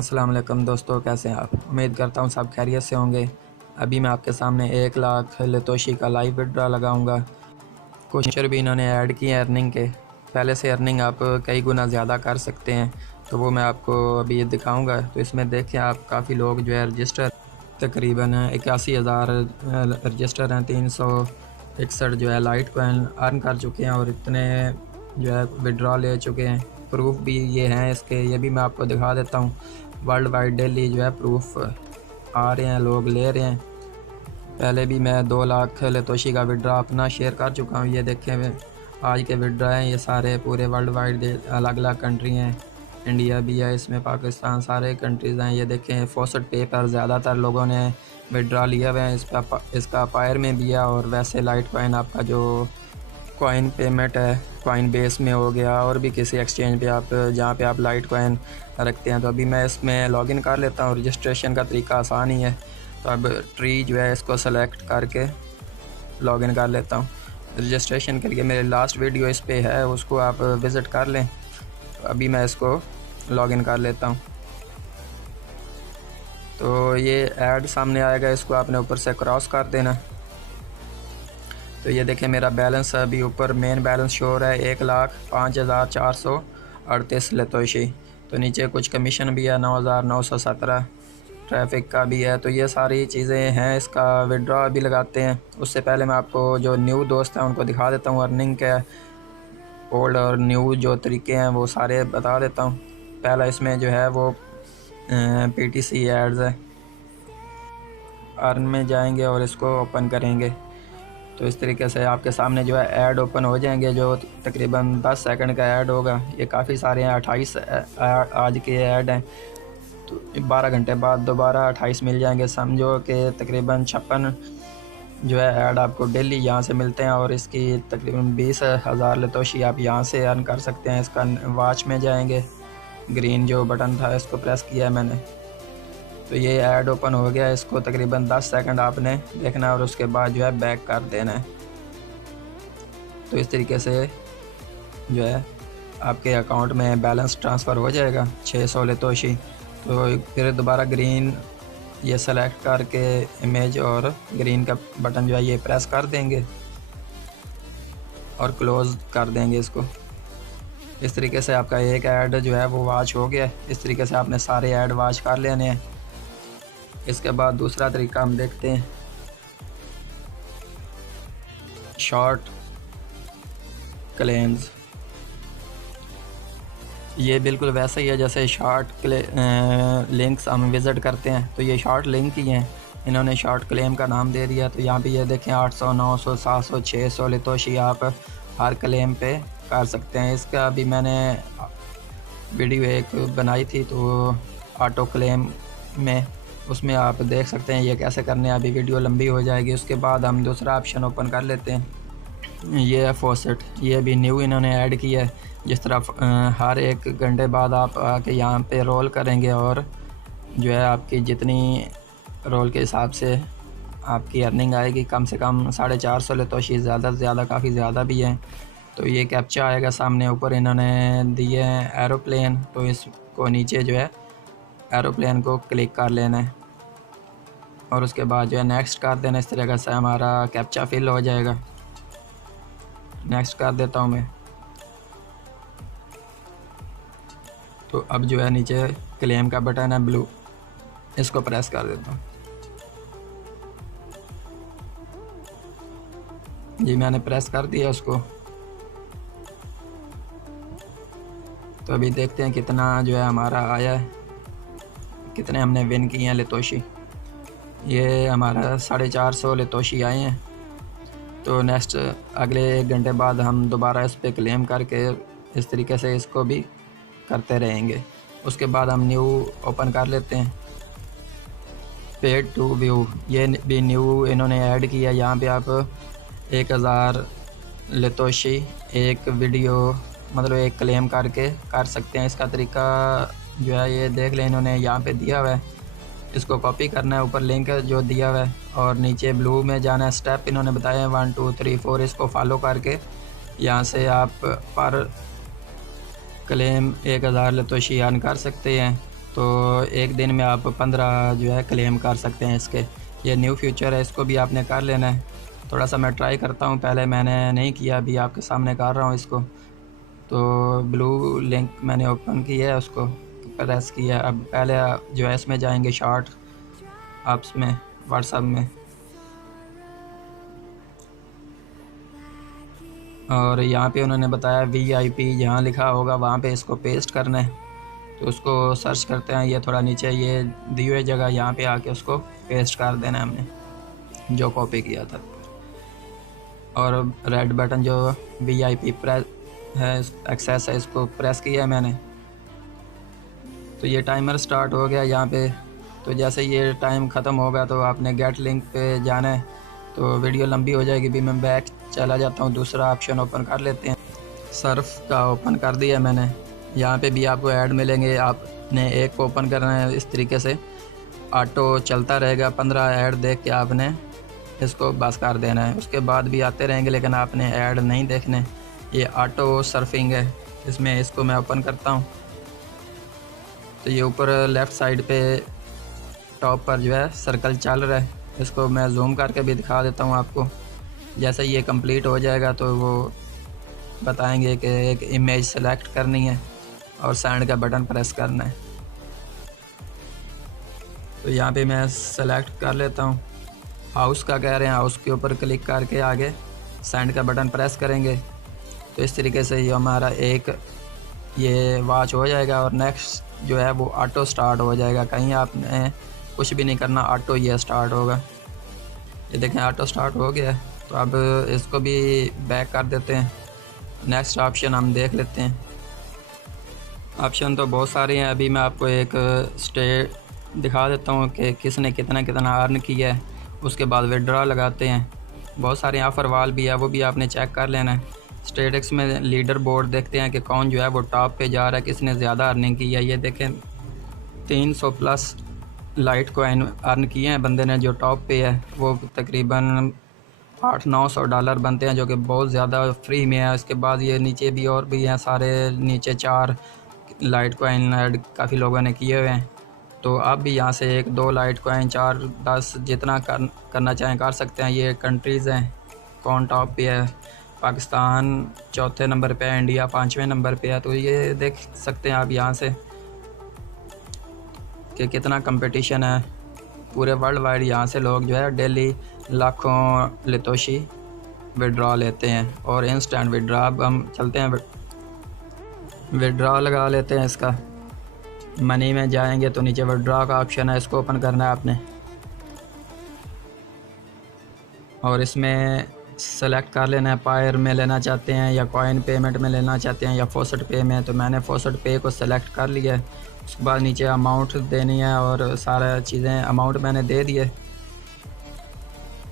अस्सलाम वालेकुम दोस्तों, कैसे हैं आप। उम्मीद करता हूँ सब खैरियत से होंगे। अभी मैं आपके सामने 1 लाख लेतोशी का लाइव विड्रा लगाऊंगा। कुछ फीचर भी इन्होंने ऐड किए हैं अर्निंग के। पहले से अर्निंग आप कई गुना ज़्यादा कर सकते हैं, तो वो मैं आपको अभी ये दिखाऊंगा। तो इसमें देखें आप, काफ़ी लोग जो है रजिस्टर तकरीबन 81,000 रजिस्टर हैं। 361 जो है लाइट कॉइन अर्न कर चुके हैं और इतने जो है विड्रॉ ले चुके हैं। प्रूफ भी ये हैं इसके, ये भी मैं आपको दिखा देता हूँ। वर्ल्ड वाइड डेली जो है प्रूफ आ रहे हैं, लोग ले रहे हैं। पहले भी मैं 2 लाख लेतोशी का विड्रा अपना शेयर कर चुका हूँ। ये देखें हुए आज के विड्रा हैं, ये सारे पूरे वर्ल्ड वाइड अलग अलग कंट्री हैं। इंडिया भी है इसमें, पाकिस्तान, सारे कंट्रीज़ हैं। ये देखें फॉसेट पे पर ज़्यादातर लोगों ने विड्रा लिया हुए हैं। इसका पायर में भी है, और वैसे लाइट कॉइन आपका जो कॉइन पेमेंट है कॉइन बेस में हो गया, और भी किसी एक्सचेंज पे आप जहाँ पे आप लाइट कॉइन रखते हैं। तो अभी मैं इसमें लॉगिन कर लेता हूँ। रजिस्ट्रेशन का तरीका आसान ही है। तो अब ट्री जो है इसको सेलेक्ट करके लॉगिन कर लेता हूँ। रजिस्ट्रेशन के लिए मेरे लास्ट वीडियो इस पे है, उसको आप विज़िट कर लें। तो अभी मैं इसको लॉगिन कर लेता हूँ। तो ये ऐड सामने आएगा, इसको आपने ऊपर से क्रॉस कर देना। तो ये देखें मेरा बैलेंस अभी ऊपर मेन बैलेंस शो हो रहा है 1,05,438 लेतोशी। तो नीचे कुछ कमीशन भी है 9,917, ट्रैफिक का भी है। तो ये सारी चीज़ें हैं। इसका विड्रॉ भी लगाते हैं। उससे पहले मैं आपको जो न्यू दोस्त हैं उनको दिखा देता हूँ अर्निंग के ओल्ड और न्यू जो तरीके हैं वो सारे बता देता हूँ। पहला इसमें जो है वो PTC एड्स है। अर्न में जाएंगे और इसको ओपन करेंगे। तो इस तरीके से आपके सामने जो है ऐड ओपन हो जाएंगे, जो तकरीबन 10 सेकंड का ऐड होगा। ये काफ़ी सारे हैं, 28 आज के ऐड हैं। तो 12 घंटे बाद दोबारा 28 मिल जाएंगे। समझो कि तकरीबन 56 जो है ऐड आपको डेली यहाँ से मिलते हैं, और इसकी तकरीबन 20,000 लेतोशी आप यहाँ से अर्न कर सकते हैं। इसका वॉच में जाएंगे, ग्रीन जो बटन था इसको प्रेस किया है मैंने, तो ये ऐड ओपन हो गया। इसको तकरीबन 10 सेकंड आपने देखना है और उसके बाद जो है बैक कर देना है। तो इस तरीके से जो है आपके अकाउंट में बैलेंस ट्रांसफ़र हो जाएगा 600 लेतोशी। तो फिर दोबारा ग्रीन ये सेलेक्ट करके इमेज और ग्रीन का बटन जो है ये प्रेस कर देंगे और क्लोज़ कर देंगे इसको। इस तरीके से आपका एक ऐड जो है वो वॉच हो गया। इस तरीके से आपने सारे ऐड वॉच कर लेने हैं। इसके बाद दूसरा तरीका हम देखते हैं, शॉर्ट क्लेम्स। ये बिल्कुल वैसा ही है जैसे शॉर्ट लिंक्स हम विज़िट करते हैं। तो ये शॉर्ट लिंक ही हैं, इन्होंने शॉर्ट क्लेम का नाम दे दिया। तो यहाँ पे ये देखें 800, 900, 700, 600 लेतोशी आप हर क्लेम पे कर सकते हैं। इसका अभी मैंने वीडियो एक बनाई थी, तो ऑटो क्लेम में, उसमें आप देख सकते हैं ये कैसे करने हैं। अभी वीडियो लंबी हो जाएगी। उसके बाद हम दूसरा ऑप्शन ओपन कर लेते हैं। ये है फॉसेट, ये भी न्यू इन्होंने ऐड किया है। जिस तरह हर 1 घंटे बाद आप आके यहाँ पे रोल करेंगे, और जो है आपकी जितनी रोल के हिसाब से आपकी अर्निंग आएगी। कम से कम 450 लेतोशी, ज़्यादा से ज़्यादा काफ़ी ज़्यादा भी है। तो ये कैप्चा आएगा सामने, ऊपर इन्होंने दिए हैं एरोप्लेन। तो इसको नीचे जो है एरोप्लेन को क्लिक कर लेना है और उसके बाद जो है नेक्स्ट कर देना। इस तरीके से हमारा कैप्चा फिल हो जाएगा। नेक्स्ट कर देता हूँ मैं। तो अब जो है नीचे क्लेम का बटन है ब्लू, इसको प्रेस कर देता हूँ। जी मैंने प्रेस कर दिया उसको। तो अभी देखते हैं कितना जो है हमारा आया है, कितने हमने विन किए हैं लेतोशी। ये हमारा 450 लेतोशी आए हैं। तो नेक्स्ट अगले 1 घंटे बाद हम दोबारा इस पर क्लेम करके इस तरीके से इसको भी करते रहेंगे। उसके बाद हम न्यू ओपन कर लेते हैं, पेड टू व्यू। ये भी न्यू इन्होंने ऐड किया। यहाँ पे आप 1000 लेतोशी एक वीडियो, मतलब एक क्लेम करके कर सकते हैं। इसका तरीका जो है ये देख लें, इन्होंने यहाँ पे दिया हुआ है। इसको कॉपी करना है, ऊपर लिंक जो दिया हुआ है, और नीचे ब्लू में जाना है। स्टेप इन्होंने बताए हैं 1 2 3 4, इसको फॉलो करके यहाँ से आप पर क्लेम 1000 लेतोशी अर्न कर सकते हैं। तो एक दिन में आप 15 जो है क्लेम कर सकते हैं इसके। ये न्यू फीचर है, इसको भी आपने कर लेना है। थोड़ा सा मैं ट्राई करता हूँ, पहले मैंने नहीं किया, अभी आपके सामने कर रहा हूँ इसको। तो ब्लू लिंक मैंने ओपन किया है, उसको प्रेस किया। अब पहले जो है इसमें जाएंगे शॉर्ट ऐप्स में, व्हाट्सएप में, और यहाँ पे उन्होंने बताया VIP जहाँ लिखा होगा वहाँ पे इसको पेस्ट करना है। तो उसको सर्च करते हैं, ये थोड़ा नीचे ये दी हुई जगह, यहाँ पे आके उसको पेस्ट कर देना है हमने जो कॉपी किया था। और रेड बटन जो VIP प्रेस है, एक्सेस है, इसको प्रेस किया है मैंने। तो ये टाइमर स्टार्ट हो गया यहाँ पे। तो जैसे ये टाइम ख़त्म होगा तो आपने गेट लिंक पे जाना है। तो वीडियो लंबी हो जाएगी, भी मैं बैक चला जाता हूँ, दूसरा ऑप्शन ओपन कर लेते हैं। सर्फ का ओपन कर दिया मैंने। यहाँ पे भी आपको ऐड मिलेंगे, आपने एक को ओपन करना है इस तरीके से, ऑटो चलता रहेगा। 15 ऐड देख के आपने इसको बस कर देना है। उसके बाद भी आते रहेंगे लेकिन आपने ऐड नहीं देखने। ये ऑटो सर्फिंग है, इसमें इसको मैं ओपन करता हूँ। तो ये ऊपर लेफ़्ट साइड पे टॉप पर जो है सर्कल चल रहा है, इसको मैं जूम करके भी दिखा देता हूँ आपको। जैसे ये कंप्लीट हो जाएगा तो वो बताएंगे कि एक इमेज सेलेक्ट करनी है और सेंड का बटन प्रेस करना है। तो यहाँ पे मैं सेलेक्ट कर लेता हूँ, हाउस का कह रहे हैं, हाउस के ऊपर क्लिक करके आगे सेंड का बटन प्रेस करेंगे। तो इस तरीके से ये हमारा एक ये वॉच हो जाएगा और नेक्स्ट जो है वो ऑटो स्टार्ट हो जाएगा। कहीं आपने कुछ भी नहीं करना, ऑटो ये स्टार्ट होगा। ये देखें ऑटो स्टार्ट हो गया है। तो अब इसको भी बैक कर देते हैं, नेक्स्ट ऑप्शन हम देख लेते हैं। ऑप्शन तो बहुत सारे हैं, अभी मैं आपको एक स्टेट दिखा देता हूँ कि किसने कितना कितना अर्न किया है। उसके बाद विड्रॉ लगाते हैं। बहुत सारे ऑफ़र वाल भी है, वो भी आपने चेक कर लेना है। स्टेटस में लीडर बोर्ड देखते हैं कि कौन जो है वो टॉप पे जा रहा है, किसने ज़्यादा अर्निंग की है। ये देखें 300 प्लस लाइट कॉइन अर्न किए हैं बंदे ने। जो टॉप पे है वो तकरीबन $800-900 बनते हैं, जो कि बहुत ज़्यादा फ्री में है। इसके बाद ये नीचे भी और भी हैं सारे, नीचे 4 लाइट कॉइन ऐड काफ़ी लोगों ने किए हुए हैं। तो आप भी यहाँ से 1-2 लाइट कॉइन 4-10 जितना करना चाहें कर सकते हैं। ये कंट्रीज़ हैं, कौन टॉप पे है। पाकिस्तान 4थे नंबर पे है, इंडिया 5वें नंबर पे है। तो ये देख सकते हैं आप यहाँ से कि कितना कंपटीशन है पूरे वर्ल्ड वाइड। यहाँ से लोग जो है डेली लाखों लितोशी विड्रॉ लेते हैं और इंस्टेंट विड्रॉ। अब हम चलते हैं विड्रॉ लगा लेते हैं। इसका मनी में जाएंगे तो नीचे विड्रॉ का ऑप्शन है, इसको ओपन करना है आपने और इसमें सेलेक्ट कर लेना है पायर में लेना चाहते हैं या कॉइन पेमेंट में लेना चाहते हैं या फॉसेट पे में। तो मैंने फॉसेट पे को सेलेक्ट कर लिया है। उसके बाद नीचे अमाउंट देनी है और सारा चीज़ें अमाउंट मैंने दे दिए।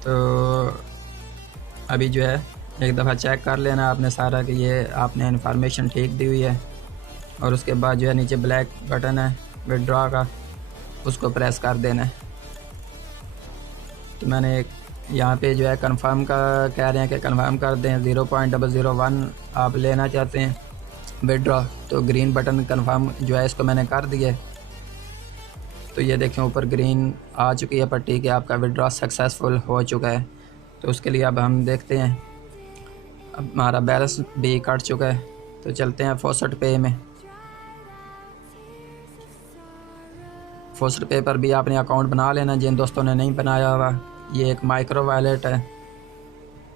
तो अभी जो है एक दफ़ा चेक कर लेना आपने सारा कि ये आपने इन्फॉर्मेशन ठीक दी हुई है। और उसके बाद जो है नीचे ब्लैक बटन है विड्रॉ का, उसको प्रेस कर देना है। तो मैंने एक यहाँ पे जो है कंफर्म का कह रहे हैं कि कंफर्म कर दें। 0.001 आप लेना चाहते हैं विड्रॉ, तो ग्रीन बटन कंफर्म जो है इसको मैंने कर दिया है। तो ये देखें ऊपर ग्रीन आ चुकी है पट्टी कि आपका विड्रॉ सक्सेसफुल हो चुका है। तो उसके लिए अब हम देखते हैं, अब हमारा बैलेंस भी कट चुका है। तो चलते हैं फॉसेट पे में। फॉसेट पे पर भी आपने अकाउंट बना लेना जिन दोस्तों ने नहीं बनाया हुआ। ये एक माइक्रो वॉलेट है।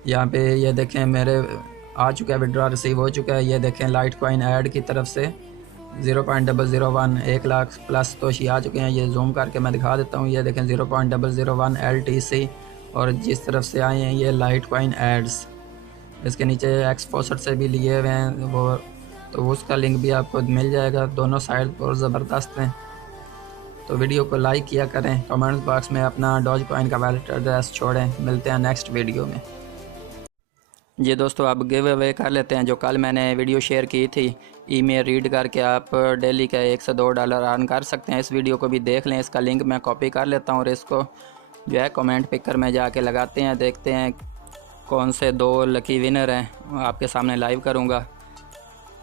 यहाँ पे ये देखें मेरे आ चुका है, विड्रॉ रिसीव हो चुका है। ये देखें लाइट कॉइन ऐड की तरफ से 0.001 1 लाख प्लस तोशी आ चुके हैं। ये जूम करके मैं दिखा देता हूँ। ये देखें 0.001 LTC और जिस तरफ से आए हैं ये लाइट कॉइन एड्स। इसके नीचे एक्स फॉसेट से भी लिए हुए हैं वो, तो उसका लिंक भी आपको मिल जाएगा। दोनों साइड बहुत ज़बरदस्त हैं। तो वीडियो को लाइक किया करें, कमेंट्स बॉक्स में अपना डॉज कॉइन का वैलेट एड्रेस छोड़ें। मिलते हैं नेक्स्ट वीडियो में। ये दोस्तों आप गिव अवे कर लेते हैं। जो कल मैंने वीडियो शेयर की थी, ईमेल रीड करके आप डेली का $1 से $2 अर्न कर सकते हैं। इस वीडियो को भी देख लें, इसका लिंक मैं कॉपी कर लेता हूँ और इसको जो है कमेंट पिकर में जाके लगाते हैं। देखते हैं कौन से 2 लकी विनर हैं, आपके सामने लाइव करूँगा।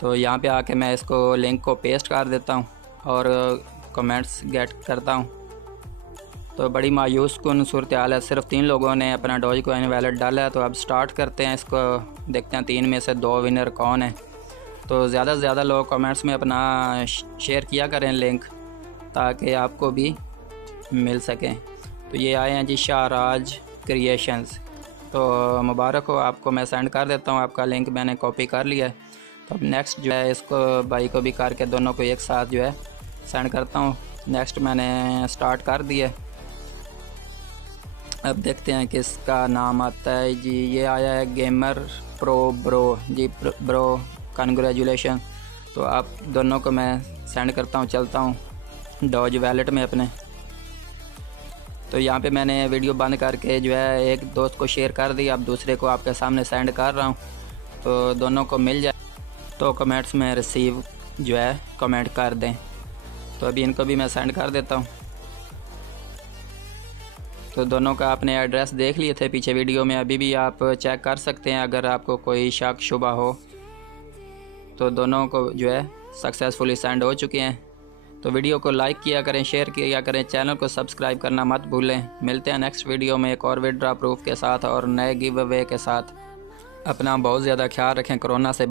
तो यहाँ पे आके मैं इसको लिंक को पेस्ट कर देता हूँ और कमेंट्स गेट करता हूँ। तो बड़ी मायूस कुन सूरत हाल है, सिर्फ 3 लोगों ने अपना डॉज कॉइन वैलेट डाला है। तो अब स्टार्ट करते हैं इसको, देखते हैं 3 में से 2 विनर कौन है। तो ज़्यादा से ज़्यादा लोग कमेंट्स में अपना शेयर किया करें लिंक, ताकि आपको भी मिल सकें। तो ये आए हैं जी शाहराज क्रिएशंस, तो मुबारक हो आपको, मैं सेंड कर देता हूँ, आपका लिंक मैंने कॉपी कर लिया है। तो अब नेक्स्ट जो है इसको भाई को भी करके दोनों को एक साथ जो है सेंड करता हूँ। नेक्स्ट मैंने स्टार्ट कर दिया। अब देखते हैं किसका नाम आता है जी। ये आया है गेमर प्रो ब्रो जी, ब्रो कंग्रेचुलेशन। तो आप दोनों को मैं सेंड करता हूँ, चलता हूँ डॉज वैलेट में अपने। तो यहाँ पे मैंने वीडियो बंद करके जो है एक दोस्त को शेयर कर दी, अब दूसरे को आपके सामने सेंड कर रहा हूँ, तो दोनों को मिल जाए तो कमेंट्स में रिसीव जो है कमेंट कर दें। तो अभी इनको भी मैं सेंड कर देता हूँ। तो दोनों का आपने एड्रेस देख लिए थे पीछे वीडियो में, अभी भी आप चेक कर सकते हैं अगर आपको कोई शक शुबा हो। तो दोनों को जो है सक्सेसफुली सेंड हो चुके हैं। तो वीडियो को लाइक किया करें, शेयर किया करें, चैनल को सब्सक्राइब करना मत भूलें। मिलते हैं नेक्स्ट वीडियो में एक और विड्रॉ प्रूफ के साथ और नए गिव अवे के साथ। अपना बहुत ज़्यादा ख्याल रखें कोरोना से।